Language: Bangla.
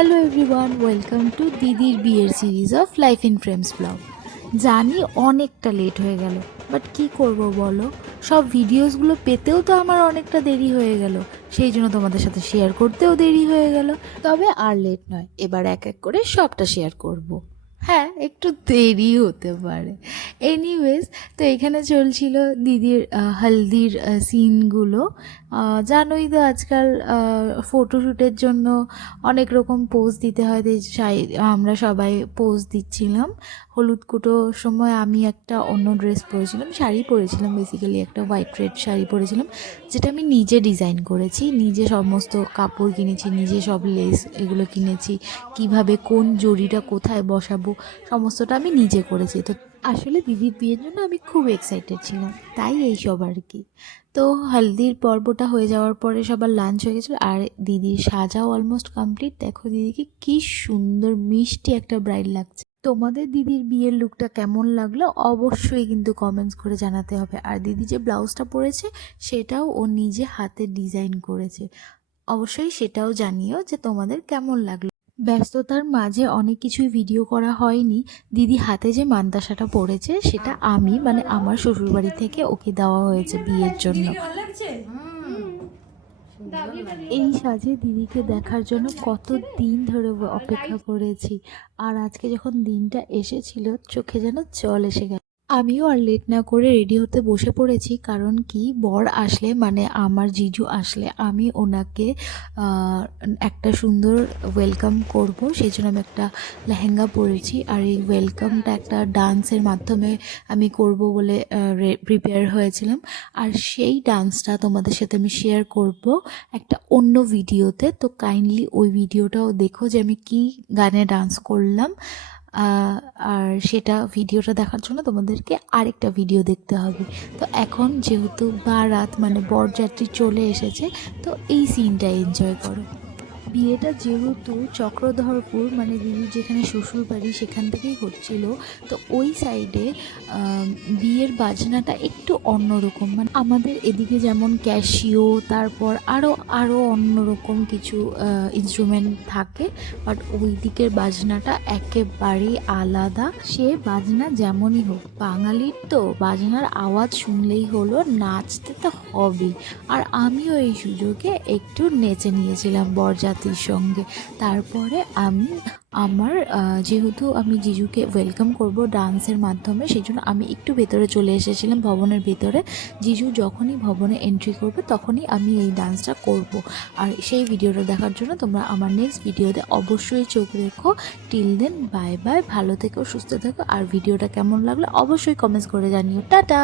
হ্যালো এভরিওয়ান, ওয়েলকাম টু দিদির বিয়ের series of life in frames blog. জানি অনেকটা লেট হয়ে গেল, বাট কি করব বলো, সব ভিডিওসগুলো পেতেও তো আমার অনেকটা দেরি হয়ে গেল, সেই জন্য তোমাদের সাথে শেয়ার করতেও দেরি হয়ে গেল। তবে আর লেট নয়, এবার এক এক করে সবটা শেয়ার করব। হ্যাঁ, একটু দেরি হতে পারে। এনিওয়েজ, তো এখানে চলছিল দিদির হলদির সিনগুলো। জানোই তো আজকাল ফটোশ্যুটের জন্য অনেক রকম পোজ দিতে হয়, আমরা সবাই পোজ দিচ্ছিলাম। হলুদ কুটোর সময় আমি একটা অন্য ড্রেস পরেছিলাম, শাড়ি পরেছিলাম, বেসিক্যালি একটা হোয়াইট রেড শাড়ি পরেছিলাম, যেটা আমি নিজে ডিজাইন করেছি, নিজে সমস্ত কাপড় কিনেছি, নিজে সব লেস এগুলো কিনেছি, কিভাবে কোন জড়িটা কোথায় বসাবো সমস্তটা আমি নিজে করেছি। তো আসলে দিদির বিয়ের জন্য আমি খুব এক্সাইটেড ছিলাম, তাই এইসব আর কি। তো হলদির পর্বটা হয়ে যাওয়ার পরে সবার লাঞ্চ হয়ে গেছিলো, আর দিদির সাজাও অলমোস্ট কমপ্লিট। দেখো দিদিকে কি সুন্দর মিষ্টি একটা ব্রাইড লাগছে। তোমাদের দিদির বিয়ের লুকটা কেমন লাগলো অবশ্যই কিন্তু কমেন্টস করে জানাতে হবে। আর দিদি যে ব্লাউজটা পরেছে সেটাও ও নিজে হাতে ডিজাইন করেছে, অবশ্যই সেটাও জানিও যে তোমাদের কেমন লাগলো। ব্যস্ততার মাঝে অনেক কিছুই ভিডিও করা হয়নি। দিদি হাতে যে মান্তাসাটা পরেছে সেটা আমি আমার শ্বশুরবাড়ি থেকে ওকে দেওয়া হয়েছে বিয়ের জন্য। এই সাজে দিদিকে দেখার জন্য কত দিন ধরে অপেক্ষা করেছি, আর আজকে যখন দিনটা এসেছিল চোখে যেন জল এসে গেল। আমিও আর লেট না করে রেডি হতে বসে পড়েছি, কারণ কি বর আসলে আমার জিজু আসলে আমি ওনাকে একটা সুন্দর ওয়েলকাম করব, সেই জন্য আমি একটা লেহেঙ্গা পরেছি। আর এই ওয়েলকামটা একটা ডান্সের মাধ্যমে আমি করব বলে প্রিপেয়ার হয়েছিলাম, আর সেই ডান্সটা তোমাদের সাথে আমি শেয়ার করব একটা অন্য ভিডিওতে। তো কাইন্ডলি ওই ভিডিওটাও দেখো যে আমি কি গানে ডান্স করলাম। আর সেটা ভিডিওটা দেখার জন্য তোমাদেরকে আরেকটা ভিডিও দেখতে হবে। তো এখন যেহেতু বারাত বরযাত্রী চলে এসেছে, তো এই সিনটা এনজয় করো। বিয়েটা যেহেতু চক্রধরপুর দিদির যেখানে শ্বশুর বাড়ি সেখান থেকেই হচ্ছিল, তো ওই সাইডে বিয়ের বাজনাটা একটু অন্যরকম। আমাদের এদিকে যেমন ক্যাশিও, তারপর আরও অন্যরকম কিছু ইনস্ট্রুমেন্ট থাকে, বাট ওই দিকের বাজনাটা একেবারেই আলাদা। সে বাজনা যেমনই হোক, বাঙালির তো বাজনার আওয়াজ শুনলেই হলো, নাচতে তো হবেই। আর আমিও এই সুযোগে একটু নেচে নিয়েছিলাম বরযাত্রীর সঙ্গে। তারপরে যেহেতু আমি জিজুকে ওয়েলকাম করব ডান্সের মাধ্যমে, সেই জন্য আমি একটু ভেতরে চলে এসেছিলাম, ভবনের ভেতরে। জিজু যখনই ভবনে এন্ট্রি করবে তখনই আমি এই ডান্সটা করব। আর সেই ভিডিওটা দেখার জন্য তোমরা আমার নেক্সট ভিডিওতে অবশ্যই চোখ রেখো। টিল দেন বাই বাই, ভালো থেকো, সুস্থ থেকো। আর ভিডিওটা কেমন লাগলো অবশ্যই কমেন্টস করে জানিও। টাটা।